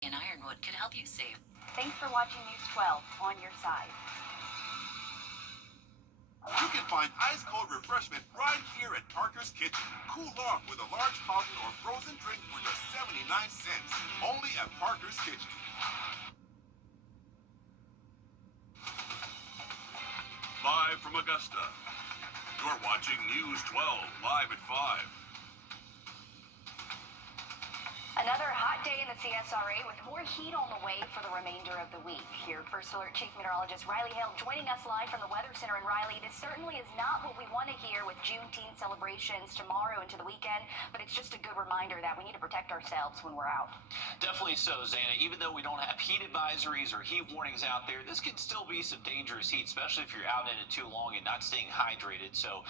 in Ironwood could help you save. Thanks for watching News 12 on your side. You can find ice-cold refreshment right here at Parker's Kitchen. Cool off with a large fountain or frozen drink for just 79 cents. Only at Parker's Kitchen. Live from Augusta, you're watching News 12 live at 5. Another hot day in the CSRA with more heat on the way for the remainder of the week. Here, First Alert Chief Meteorologist Riley Hale joining us live from the Weather Center. And Riley, this certainly is not what we want to hear with Juneteenth celebrations tomorrow into the weekend, but it's just a good reminder that we need to protect ourselves when we're out. Definitely so, Zana. Even though we don't have heat advisories or heat warnings out there, this can still be some dangerous heat, especially if you're out in it too long and not staying hydrated. So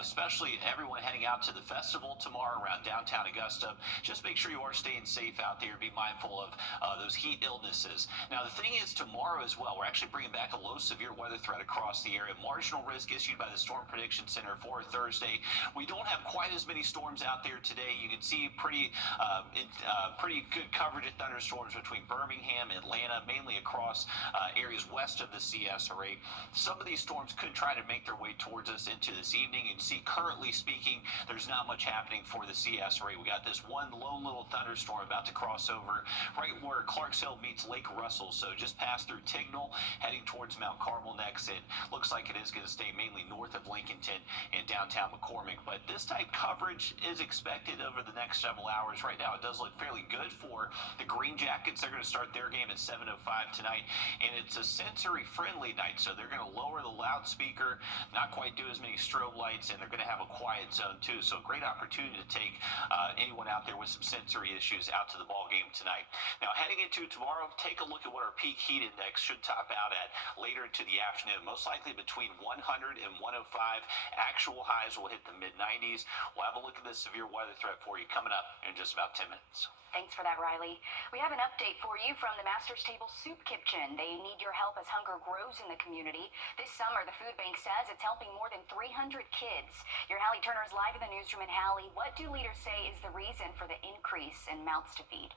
especially everyone heading out to the festival tomorrow around downtown Augusta, just make sure you are staying safe out there. Be mindful of those heat illnesses. Now, the thing is, tomorrow as well, we're actually bringing back a low severe weather threat across the area. Marginal risk issued by the Storm Prediction Center for Thursday. We don't have quite as many storms out there today. You can see pretty good coverage of thunderstorms between Birmingham, Atlanta, mainly across areas west of the CSRA. Some of these storms could try to make their way towards us into this evening. You can see, currently speaking, there's not much happening for the CSRA. We got this one lone little thunderstorm about to cross over right where Clarks Hill meets Lake Russell, so just past through Tignal, heading towards Mount Carmel next. It looks like it is going to stay mainly north of Lincolnton and downtown McCormick, but this type coverage is expected over the next several hours. Right now, it does look fairly good for the Green Jackets. They're going to start their game at 7:05 tonight, and it's a sensory-friendly night, so they're going to lower the loudspeaker, not quite do as many strobe lights, and they're going to have a quiet zone, too, so great opportunity to take anyone out there with some sensory issues out to the ball game tonight. Now, heading into tomorrow, take a look at what our peak heat index should top out at later into the afternoon, most likely between 100 and 105. Actual highs will hit the mid-90s. We'll have a look at this severe weather threat for you coming up in just about 10 minutes. Thanks for that, Riley. We have an update for you from the Master's Table Soup Kitchen. They need your help as hunger grows in the community. This summer, the food bank says it's helping more than 300 kids. Your Hallie Turner is live in the newsroom. And Hallie, what do leaders say is the reason for the increase in mouths to feed?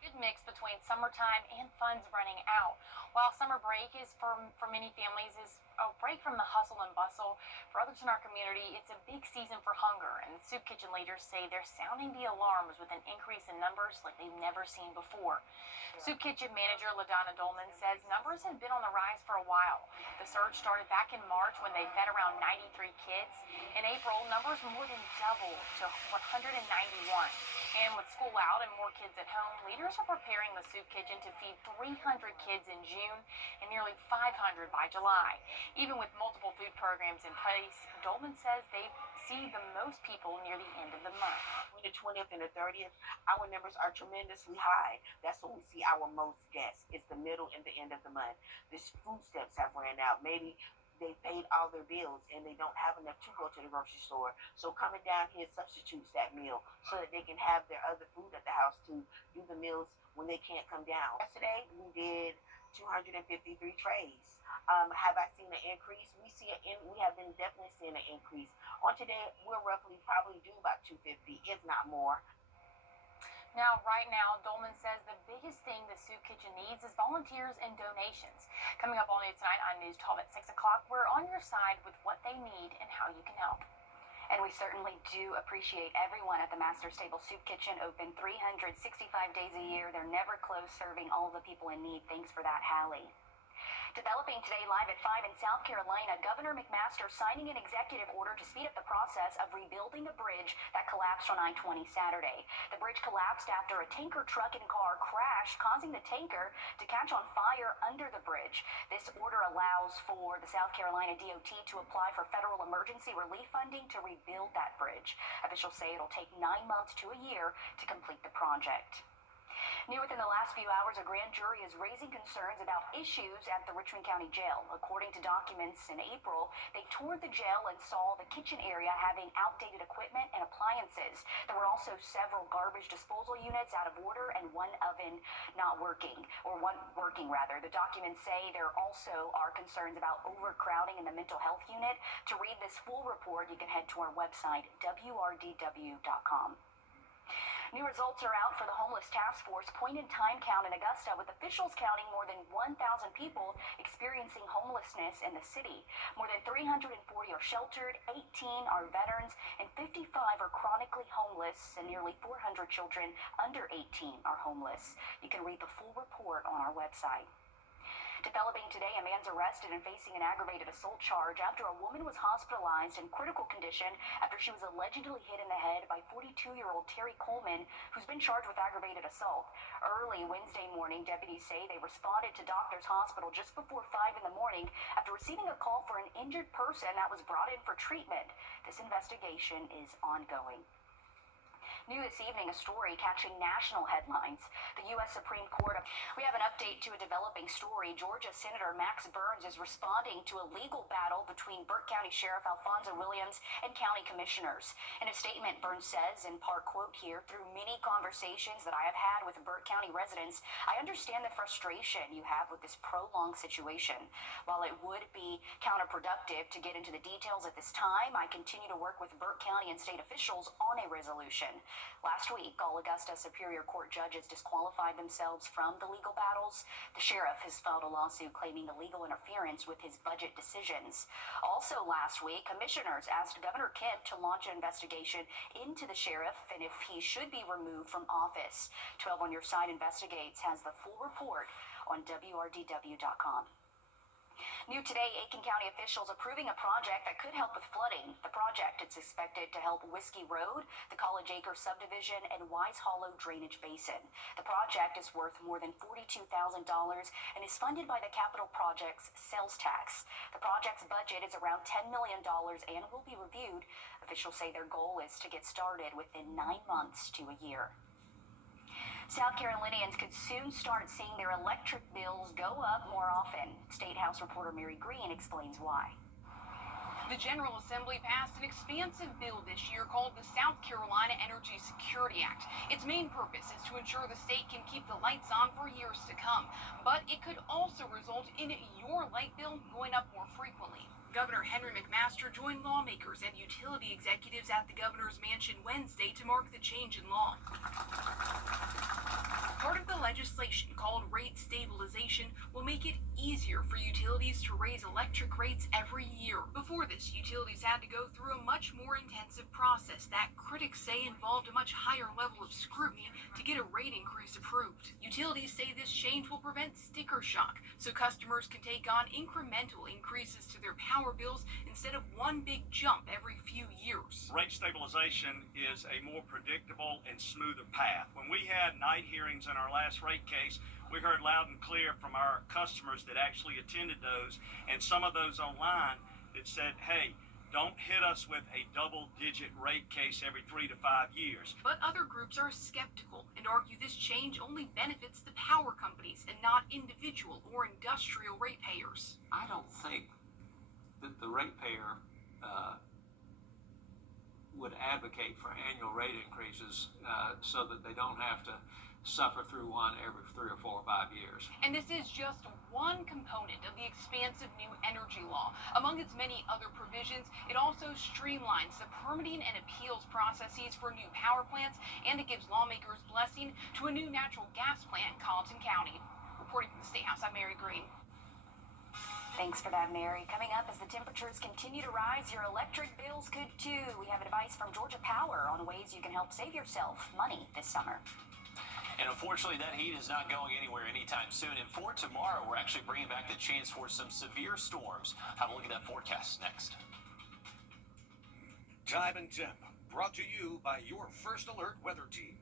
Good mix between summertime and funds running out. While summer break is for many families is a break from the hustle and bustle, for others in our community, it's a big season for hunger, and the soup kitchen leaders say they're sounding the alarms with an increase in numbers like they've never seen before. Soup kitchen manager LaDonna Dolman says numbers have been on the rise for a while. The surge started back in March when they fed around 93 kids. In April, numbers more than doubled to 191. And with school out and more kids at home, leaders are preparing the soup kitchen to feed 300 kids in June and nearly 500 by July. Even with multiple food programs in place, Dolman says they see the most people near the end of the month. Between the 20th and the 30th, our numbers are tremendously high. That's when we see our most guests. It's the middle and the end of the month. The food stamps have ran out. Maybe they paid all their bills and they don't have enough to go to the grocery store. So coming down here substitutes that meal so that they can have their other food at the house to do the meals when they can't come down. Yesterday, we did 253 trays. Have I seen an increase? We have been definitely seeing an increase. On today, we'll roughly probably do about 250, if not more. Now, right now, Dolman says the biggest thing the soup kitchen needs is volunteers and donations. Coming up all new tonight on News 12 at 6 o'clock, we're on your side with what they need and how you can help. And we certainly do appreciate everyone at the Master's Table Soup Kitchen, open 365 days a year. They're never closed, serving all the people in need. Thanks for that, Hallie. Developing today live at 5 in South Carolina, Governor McMaster signing an executive order to speed up the process of rebuilding a bridge that collapsed on I-20 Saturday. The bridge collapsed after a tanker truck and car crashed, causing the tanker to catch on fire under the bridge. This order allows for the South Carolina DOT to apply for federal emergency relief funding to rebuild that bridge. Officials say it'll take 9 months to a year to complete the project. New within the last few hours, a grand jury is raising concerns about issues at the Richmond County Jail. According to documents in April, they toured the jail and saw the kitchen area having outdated equipment and appliances. There were also several garbage disposal units out of order and one oven not working, or one working rather. The documents say there also are concerns about overcrowding in the mental health unit. To read this full report, you can head to our website, wrdw.com. New results are out for the homeless task force point-in-time count in Augusta, with officials counting more than 1,000 people experiencing homelessness in the city. More than 340 are sheltered, 18 are veterans, and 55 are chronically homeless, and nearly 400 children under 18 are homeless. You can read the full report on our website. Developing today, a man's arrested and facing an aggravated assault charge after a woman was hospitalized in critical condition after she was allegedly hit in the head by 42-year-old Terry Coleman, who's been charged with aggravated assault. Early Wednesday morning, deputies say they responded to Doctors Hospital just before 5 in the morning after receiving a call for an injured person that was brought in for treatment. This investigation is ongoing. New this evening, a story catching national headlines. The U.S. Supreme Court. We have an update to a developing story. Georgia Senator Max Burns is responding to a legal battle between Burke County Sheriff Alfonso Williams and county commissioners. In a statement, Burns says, in part quote here, "Through many conversations that I have had with Burke County residents, I understand the frustration you have with this prolonged situation. While it would be counterproductive to get into the details at this time, I continue to work with Burke County and state officials on a resolution." Last week, all Augusta Superior Court judges disqualified themselves from the legal battles. The sheriff has filed a lawsuit claiming illegal interference with his budget decisions. Also last week, commissioners asked Governor Kemp to launch an investigation into the sheriff and if he should be removed from office. 12 on Your Side Investigates has the full report on WRDW.com. New today, Aiken County officials approving a project that could help with flooding. The project is expected to help Whiskey Road, the College Acres subdivision, and Wise Hollow drainage basin. The project is worth more than $42,000 and is funded by the capital project's sales tax. The project's budget is around $10 million and will be reviewed. Officials say their goal is to get started within 9 months to a year. South Carolinians could soon start seeing their electric bills go up more often. State House reporter Mary Green explains why. The General Assembly passed an expansive bill this year called the South Carolina Energy Security Act. Its main purpose is to ensure the state can keep the lights on for years to come, but it could also result in your light bill going up more frequently. Governor Henry McMaster joined lawmakers and utility executives at the governor's mansion Wednesday to mark the change in law. Part of the legislation, called rate stabilization, will make it easier for utilities to raise electric rates every year. Before this, utilities had to go through a much more intensive process that critics say involved a much higher level of scrutiny to get a rate increase approved. Utilities say this change will prevent sticker shock, so customers can take on incremental increases to their power bills instead of one big jump every few years. Rate stabilization is a more predictable and smoother path. When we had night hearings in our last rate case, we heard loud and clear from our customers that actually attended those, and some of those online that said, hey, don't hit us with a double-digit rate case every 3 to 5 years. But other groups are skeptical and argue this change only benefits the power companies and not individual or industrial ratepayers. I don't think that the ratepayer would advocate for annual rate increases so that they don't have to suffer through one every 3 or 4 or 5 years. And this is just one component of the expansive new energy law. Among its many other provisions, it also streamlines the permitting and appeals processes for new power plants, and it gives lawmakers blessing to a new natural gas plant in Colleton County. Reporting from the State House, I'm Mary Green. Thanks for that, Mary. Coming up, as the temperatures continue to rise, your electric bills could too. We have advice from Georgia Power on ways you can help save yourself money this summer. And unfortunately, that heat is not going anywhere anytime soon. And for tomorrow, we're actually bringing back the chance for some severe storms. Have a look at that forecast next. Time and Temp, brought to you by your First Alert weather team.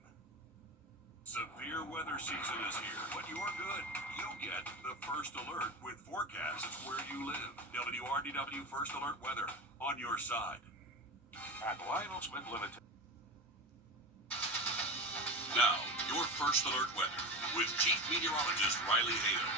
Severe weather season is here. When you're good, you get the First Alert with forecasts where you live. WRDW First Alert weather on your side. At Lionel Smith Limited. Now, your First Alert weather with Chief Meteorologist Riley Hale.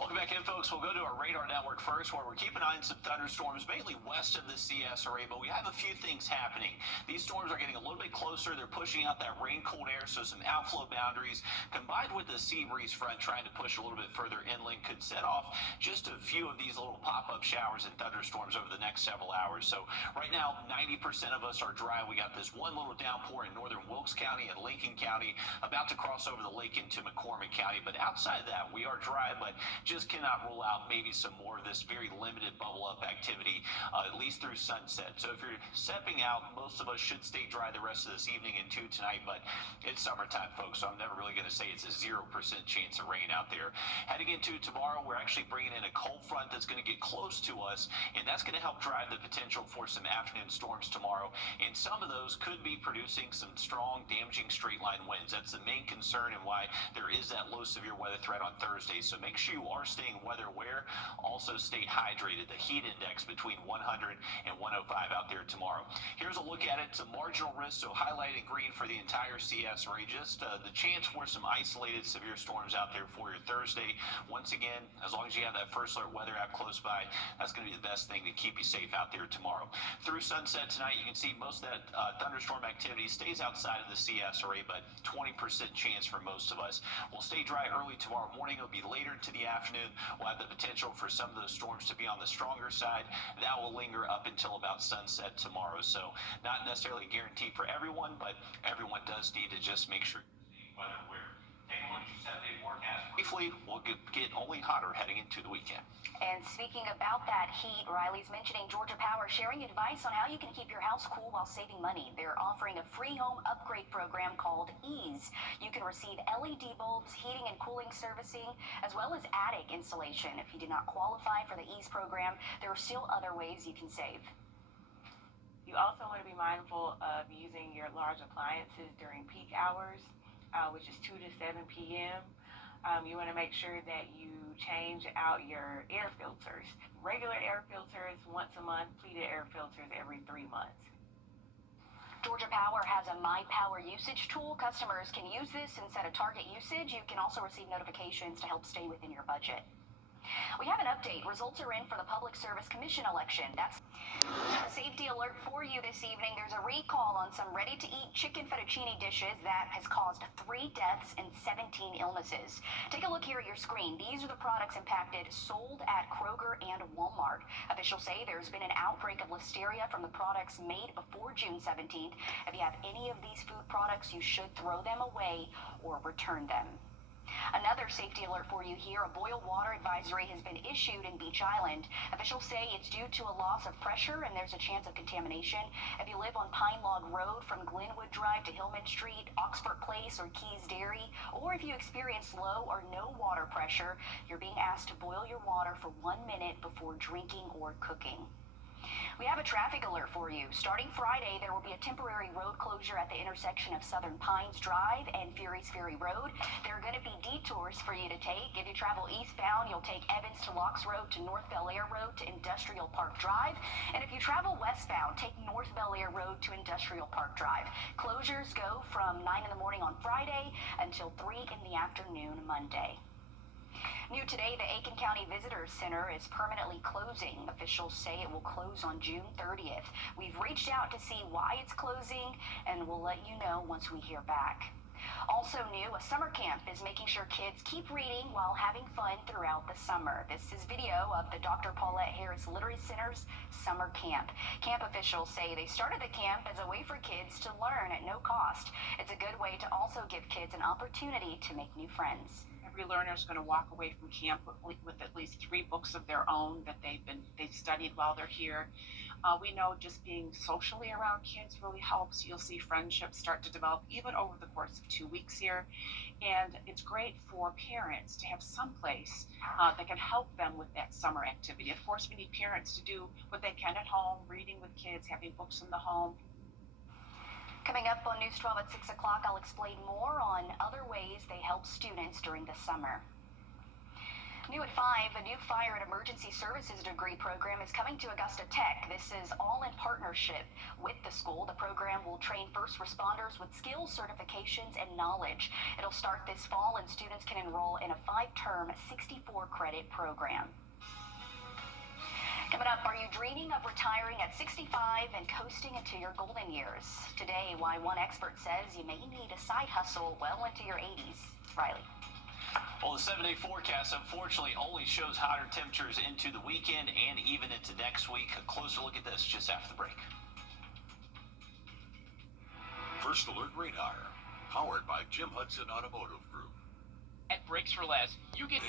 Well, Welcome back in, folks. We'll go to our radar network first, where we're keeping an eye on some thunderstorms, mainly west of the CS area, but we have a few things happening. These storms are getting a little bit closer. They're pushing out that rain-cooled air, so some outflow boundaries, combined with the sea breeze front trying to push a little bit further inland, could set off just a few of these little pop-up showers and thunderstorms over the next several hours. So right now, 90% of us are dry. We got this one little downpour in northern Wilkes County and Lincoln County, about to cross over the lake into McCormick County. But outside of that, we are dry, but just cannot rule out maybe some more of this very limited bubble up activity, at least through sunset. So if you're stepping out, most of us should stay dry the rest of this evening and to tonight, but it's summertime, folks, so I'm never really going to say it's a 0% chance of rain out there. Heading into tomorrow, we're actually bringing in a cold front that's going to get close to us, and that's going to help drive the potential for some afternoon storms tomorrow, and some of those could be producing some strong, damaging straight line winds. That's the main concern and why there is that low severe weather threat on Thursday. So make sure you are staying weather aware. Also stay hydrated. The heat index between 100 and 105 out there tomorrow. Here's a look at it. It's a marginal risk, so highlighted green for the entire CS area. Just the chance for some isolated severe storms out there for your Thursday. Once again, as long as you have that first alert weather app close by, that's going to be the best thing to keep you safe out there tomorrow. Through sunset tonight, you can see most of that thunderstorm activity stays outside of the CS array, but 20% chance for most of us. We'll stay dry early tomorrow morning. It'll be later into the afternoon. We'll have the potential for some of those storms to be on the stronger side. That will linger up until about sunset tomorrow. So not necessarily a guarantee for everyone, but everyone does need to just make sure you're staying weather aware. Take a look at your 7-day forecast. Briefly, we'll get only hotter heading into the weekend. And speaking about that heat, Riley's mentioning Georgia Power sharing advice on how you can keep your house cool while saving money. They're offering a free home upgrade program called EASE. You can receive LED bulbs, heating and cooling servicing, as well as attic insulation. If you do not qualify for the EASE program, there are still other ways you can save. You also want to be mindful of using your large appliances during peak hours, which is 2 to 7 p.m. You want to make sure that you change out your air filters. Regular air filters once a month, pleated air filters every 3 months. Georgia Power has a My Power usage tool. Customers can use this and set a target usage. You can also receive notifications to help stay within your budget. We have an update. Results are in for the Public Service Commission election. That's a safety alert for you this evening. There's a recall on some ready-to-eat chicken fettuccine dishes that has caused 3 deaths and 17 illnesses. Take a look here at your screen. These are the products impacted, sold at Kroger and Walmart. Officials say there's been an outbreak of listeria from the products made before June 17th. If you have any of these food products, you should throw them away or return them. Another safety alert for you here. A boil water advisory has been issued in Beach Island. Officials say it's due to a loss of pressure and there's a chance of contamination. If you live on Pine Log Road from Glenwood Drive to Hillman Street, Oxford Place, or Keys Dairy, or if you experience low or no water pressure, you're being asked to boil your water for 1 minute before drinking or cooking. We have a traffic alert for you. Starting Friday, there will be a temporary road closure at the intersection of Southern Pines Drive and Fury's Ferry Road. There are going to be detours for you to take. If you travel eastbound, you'll take Evans to Locks Road to North Bel Air Road to Industrial Park Drive. And if you travel westbound, take North Bel Air Road to Industrial Park Drive. Closures go from 9 in the morning on Friday until 3 in the afternoon Monday. New today, the Aiken County Visitor Center is permanently closing. Officials say it will close on June 30th. We've reached out to see why it's closing, and we'll let you know once we hear back. Also new, a summer camp is making sure kids keep reading while having fun throughout the summer. This is video of the Dr. Paulette Harris Literary Center's summer camp. Camp officials say they started the camp as a way for kids to learn at no cost. It's a good way to also give kids an opportunity to make new friends. Every learner is going to walk away from camp with at least 3 books of their own that they've studied while they're here. We know just being socially around kids really helps. You'll see friendships start to develop even over the course of 2 weeks here. And it's great for parents to have some place that can help them with that summer activity. Of course, we need parents to do what they can at home, reading with kids, having books in the home. Coming up on News 12 at 6 o'clock, I'll explain more on other ways they help students during the summer. New at 5, a new fire and emergency services degree program is coming to Augusta Tech. This is all in partnership with the school. The program will train first responders with skills, certifications, and knowledge. It'll start this fall, and students can enroll in a 5-term, 64-credit program. Coming up, are you dreaming of retiring at 65 and coasting into your golden years? Today, why one expert says you may need a side hustle well into your 80s. Riley. Well, the 7-day forecast unfortunately only shows hotter temperatures into the weekend and even into next week. A closer look at this just after the break. First Alert Radar, powered by Jim Hudson Automotive Group. At Brakes for Less, you get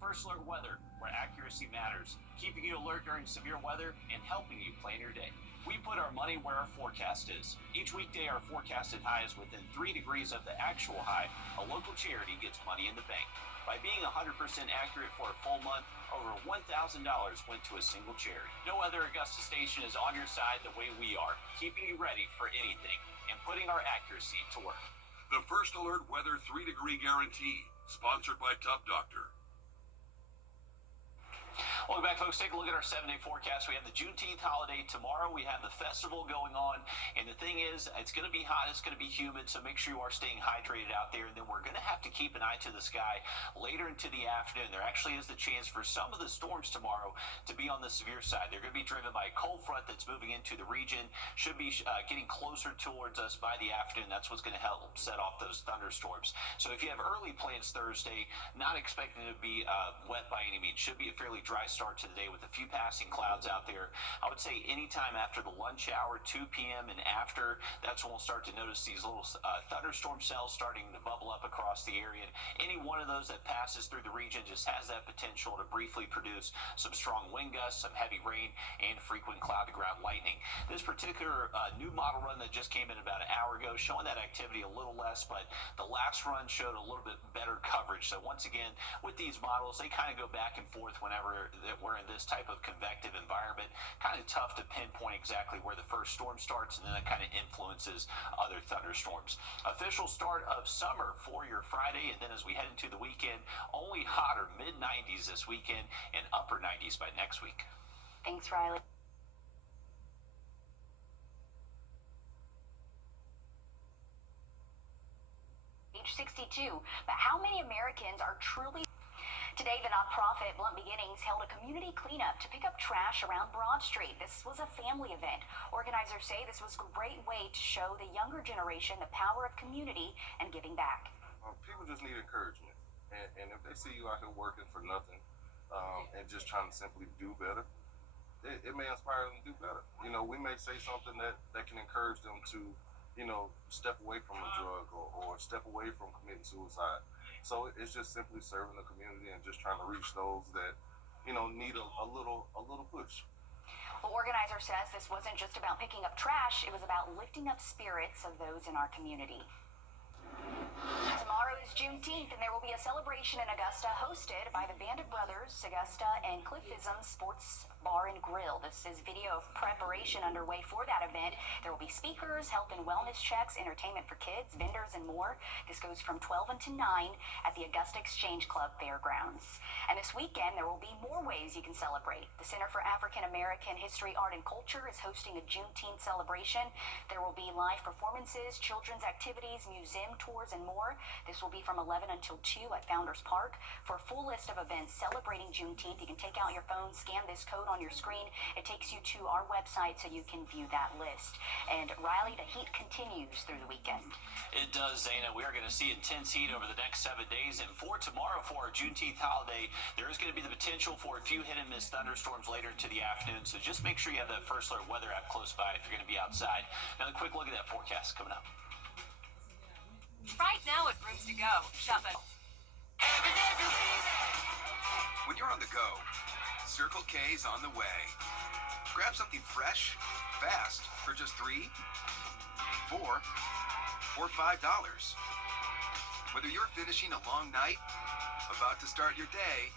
First Alert Weather, where accuracy matters, keeping you alert during severe weather and helping you plan your day. We put our money where our forecast is. Each weekday, our forecasted high is within 3 degrees of the actual high. A local charity gets money in the bank. By being 100% accurate for a full month, over $1,000 went to a single charity. No other Augusta station is on your side the way we are, keeping you ready for anything and putting our accuracy to work. The First Alert Weather 3-degree guarantee, sponsored by Top Doctor. Welcome back, folks. Take a look at our 7-day forecast. We have the Juneteenth holiday tomorrow. We have the festival going on. And the thing is, it's going to be hot. It's going to be humid. So make sure you are staying hydrated out there. And then we're going to have to keep an eye to the sky later into the afternoon. There actually is the chance for some of the storms tomorrow to be on the severe side. They're going to be driven by a cold front that's moving into the region. Should be getting closer towards us by the afternoon. That's what's going to help set off those thunderstorms. So if you have early plans Thursday, not expecting it to be wet by any means. Should be a fairly dry start to the day with a few passing clouds out there. I would say anytime after the lunch hour, 2 p.m. and after, that's when we'll start to notice these little thunderstorm cells starting to bubble up across the area. And any one of those that passes through the region just has that potential to briefly produce some strong wind gusts, some heavy rain, and frequent cloud-to-ground lightning. This particular new model run that just came in about an hour ago showing that activity a little less, but the last run showed a little bit better coverage. So once again, with these models, they kind of go back and forth whenever that we're in this type of convective environment. Kind of tough to pinpoint exactly where the first storm starts, and then that kind of influences other thunderstorms. Official start of summer for your Friday, and then as we head into the weekend, only hotter, mid-90s this weekend and upper 90s by next week. Thanks, Riley. Age 62, but how many Americans are truly... Today, the nonprofit Blunt Beginnings held a community cleanup to pick up trash around Broad Street. This was a family event. Organizers say this was a great way to show the younger generation the power of community and giving back. People just need encouragement. And if they see you out here working for nothing and just trying to simply do better, it may inspire them to do better. You know, we may say something that can encourage them to, you know, step away from a drug or step away from committing suicide. So it's just simply serving the community and just trying to reach those that, you know, need a little push. The organizer says this wasn't just about picking up trash, it was about lifting up spirits of those in our community. Tomorrow is Juneteenth, and there will be a celebration in Augusta hosted by the Band of Brothers, Augusta, and Cliffism Sports Bar and Grill. This is video of preparation underway for that event. There will be speakers, health and wellness checks, entertainment for kids, vendors, and more. This goes from 12 until 9 at the Augusta Exchange Club Fairgrounds. And this weekend, there will be more ways you can celebrate. The Center for African American History, Art, and Culture is hosting a Juneteenth celebration. There will be live performances, children's activities, museum tours, and more. This will be from 11 until 2 at Founders Park. For a full list of events celebrating Juneteenth, you can take out your phone, scan this code on your screen. It takes you to our website so you can view that list. And Riley, the heat continues through the weekend. It does, Zana. We are going to see intense heat over the next 7 days. And for tomorrow, for our Juneteenth holiday, there is going to be the potential for a few hit and miss thunderstorms later into the afternoon. So just make sure you have that First Alert Weather app close by if you're going to be outside. Another quick look at that forecast coming up. Right now at Rooms to Go, shop at... When you're on the go, Circle K's on the way. Grab something fresh, fast, for just $3, $4, or $5. Whether you're finishing a long night, about to start your day,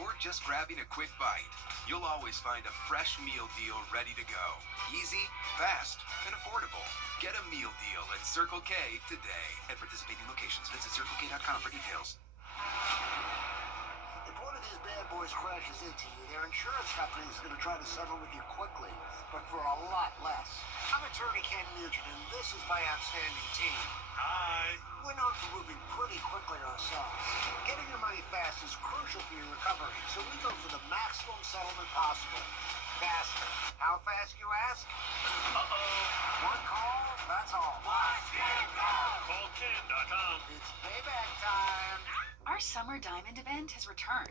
or just grabbing a quick bite, you'll always find a fresh meal deal ready to go. Easy, fast, and affordable. Get a meal deal at Circle K today. At participating locations, visit CircleK.com for details. bad boys crashes into you, their insurance company is going to try to settle with you quickly, but for a lot less. I'm attorney Ken Nugent, and this is my outstanding team. Hi. We're known for moving pretty quickly ourselves. Getting your money fast is crucial for your recovery, so we go for the maximum settlement possible. Faster. How fast, you ask? One call, that's all. Watch it go! Call Ken.com. It's payback time. Our summer diamond event has returned.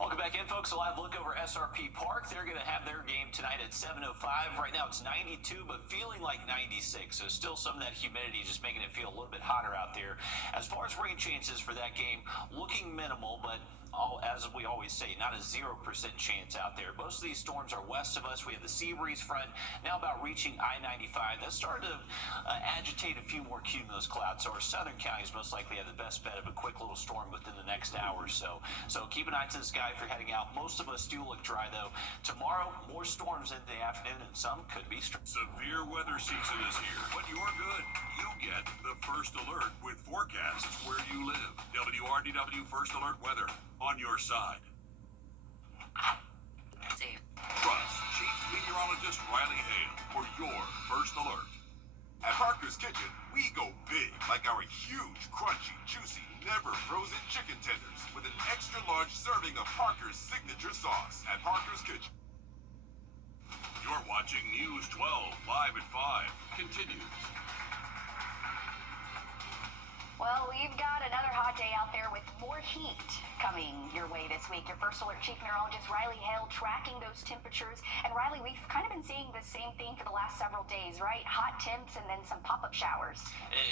Welcome back in, folks. A live look over SRP Park. They're going to have their game tonight at 7:05. Right now it's 92, but feeling like 96. So still some of that humidity just making it feel a little bit hotter out there. As far as rain chances for that game, looking minimal, but as we always say, not a 0% chance out there. Most of these storms are west of us. We have the sea breeze front now about reaching I-95. That's starting to agitate a few more cumulus clouds. So our southern counties most likely have the best bet of a quick little storm within the next hour or so. So keep an eye to the sky if you're heading out. Most of us do look dry, though. Tomorrow, more storms in the afternoon, and some could be Severe weather season is here, but you're good. You get the first alert with forecasts where you live. WRDW First Alert Weather on your side. Trust Chief Meteorologist Riley Hale for your first alert. At Parker's Kitchen, we go big, like our huge, crunchy, juicy, never frozen chicken tenders with an extra large serving of Parker's signature sauce. At Parker's Kitchen. You're watching News 12 live at 5. Continues. Well, we've got another hot day out there with more heat coming your way this week. Your First Alert Chief Meteorologist Riley Hale tracking those temperatures. And Riley, we've kind of been seeing the same thing for the last several days, right? Hot temps and then some pop-up showers.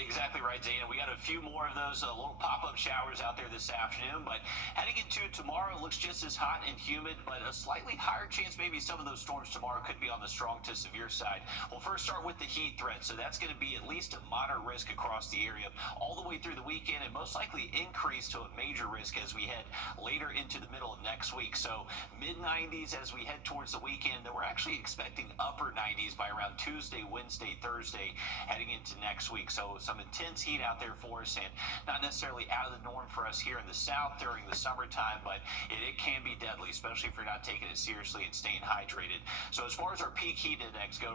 Exactly right, Dana. We got a few more of those little pop-up showers out there this afternoon, but heading into tomorrow, it looks just as hot and humid, but a slightly higher chance maybe some of those storms tomorrow could be on the strong to severe side. We'll first start with the heat threat, so that's going to be at least a moderate risk across the area all the way through the weekend, and most likely increase to a major risk as we head later into the middle of next week. So mid-90s as we head towards the weekend, and we're actually expecting upper 90s by around Tuesday, Wednesday, Thursday, heading into next week. So some intense heat out there for us, and not necessarily out of the norm for us here in the south during the summertime, but it can be deadly, especially if you're not taking it seriously and staying hydrated. So as far as our peak heat index goes,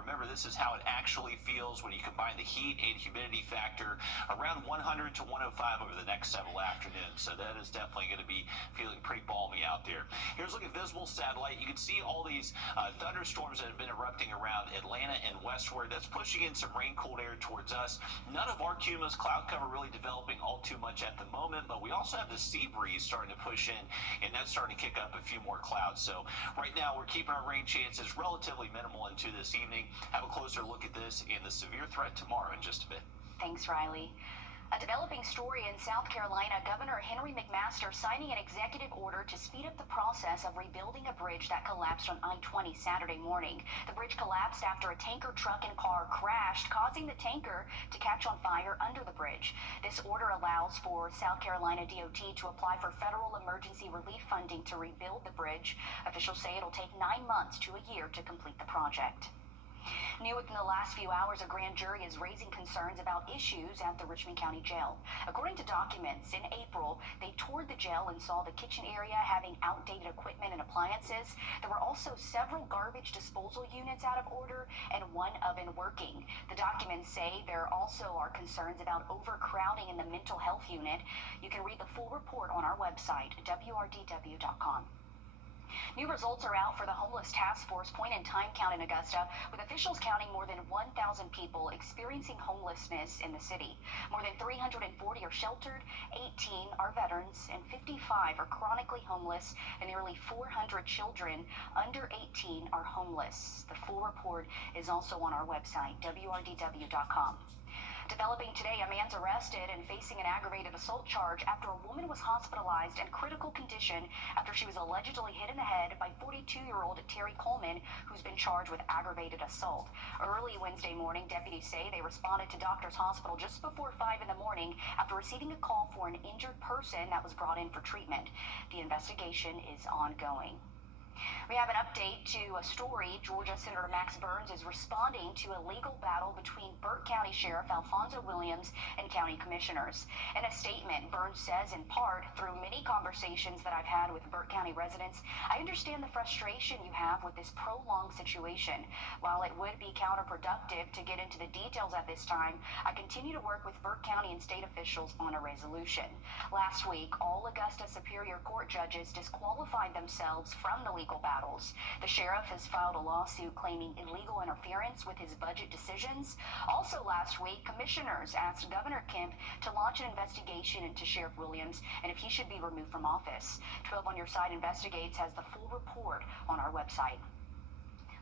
remember this is how it actually feels when you combine the heat and humidity factor, around 100 to 105 over the next several afternoons. So that is definitely going to be feeling pretty balmy out there. Here's a look at visible satellite. You can see all these thunderstorms that have been erupting around Atlanta and westward. That's pushing in some rain cold air towards us. None of our cumulus cloud cover really developing all too much at the moment, but we also have the sea breeze starting to push in, and that's starting to kick up a few more clouds. So right now we're keeping our rain chances relatively minimal into this evening. Have a closer look at this and the severe threat tomorrow in just a bit. Thanks, Riley. A developing story in South Carolina, Governor Henry McMaster signing an executive order to speed up the process of rebuilding a bridge that collapsed on I-20 Saturday morning. The bridge collapsed after a tanker truck and car crashed, causing the tanker to catch on fire under the bridge. This order allows for South Carolina DOT to apply for federal emergency relief funding to rebuild the bridge. Officials say it'll take 9 months to a year to complete the project. New within the last few hours, a grand jury is raising concerns about issues at the Richmond County Jail. According to documents, in April, they toured the jail and saw the kitchen area having outdated equipment and appliances. There were also several garbage disposal units out of order and one oven working. The documents say there also are concerns about overcrowding in the mental health unit. You can read the full report on our website, wrdw.com. New results are out for the Homeless Task Force point-in-time count in Augusta, with officials counting more than 1,000 people experiencing homelessness in the city. More than 340 are sheltered, 18 are veterans, and 55 are chronically homeless, and nearly 400 children under 18 are homeless. The full report is also on our website, wrdw.com. Developing today, a man's arrested and facing an aggravated assault charge after a woman was hospitalized in critical condition after she was allegedly hit in the head by 42-year-old Terry Coleman, who's been charged with aggravated assault. Early Wednesday morning, deputies say they responded to Doctors Hospital just before 5 in the morning after receiving a call for an injured person that was brought in for treatment. The investigation is ongoing. We have an update to a story. Georgia Senator Max Burns is responding to a legal battle between Burke County Sheriff Alfonso Williams and county commissioners. In a statement, Burns says, in part, through many conversations that I've had with Burke County residents, I understand the frustration you have with this prolonged situation. While it would be counterproductive to get into the details at this time, I continue to work with Burke County and state officials on a resolution. Last week, all Augusta Superior Court judges disqualified themselves from the legal battle. The sheriff has filed a lawsuit claiming illegal interference with his budget decisions. Also last week, commissioners asked Governor Kemp to launch an investigation into Sheriff Williams and if he should be removed from office. 12 on Your Side Investigates has the full report on our website.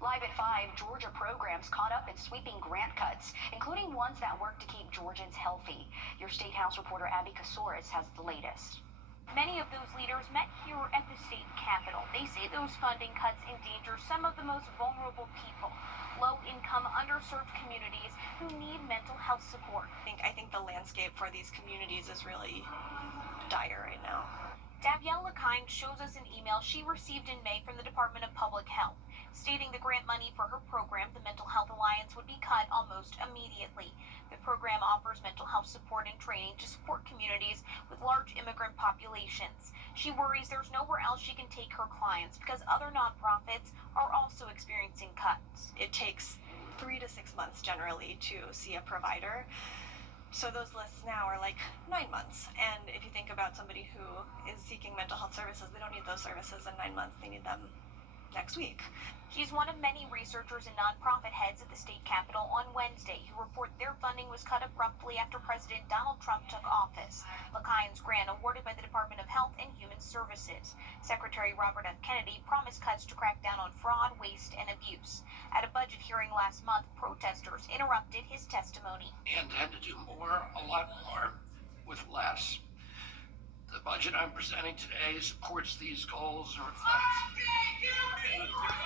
Live at 5, Georgia programs caught up in sweeping grant cuts, including ones that work to keep Georgians healthy. Your State House reporter Abby Kasouris has the latest. Many of those leaders met here at the state capitol. They say those funding cuts endanger some of the most vulnerable people, low-income, underserved communities who need mental health support. I think the landscape for these communities is really dire right now. Davielle LeKind shows us an email she received in May from the Department of Public Health, stating the grant money for her program, the Mental Health Alliance, would be cut almost immediately. The program offers mental health support and training to support communities with large immigrant populations. She worries there's nowhere else she can take her clients because other nonprofits are also experiencing cuts. It takes 3 to 6 months generally to see a provider. So those lists now are like 9 months. And if you think about somebody who is seeking mental health services, they don't need those services in 9 months. They need them next week. She's one of many researchers and nonprofit heads at the state capitol on Wednesday who report their funding was cut abruptly after President Donald Trump took office. LeKind's grant awarded by the Department of Health and Human Services. Secretary Robert F. Kennedy promised cuts to crack down on fraud, waste, and abuse. At a budget hearing last month, protesters interrupted his testimony. And had to do more, a lot more, with less. The budget I'm presenting today supports these goals and reflects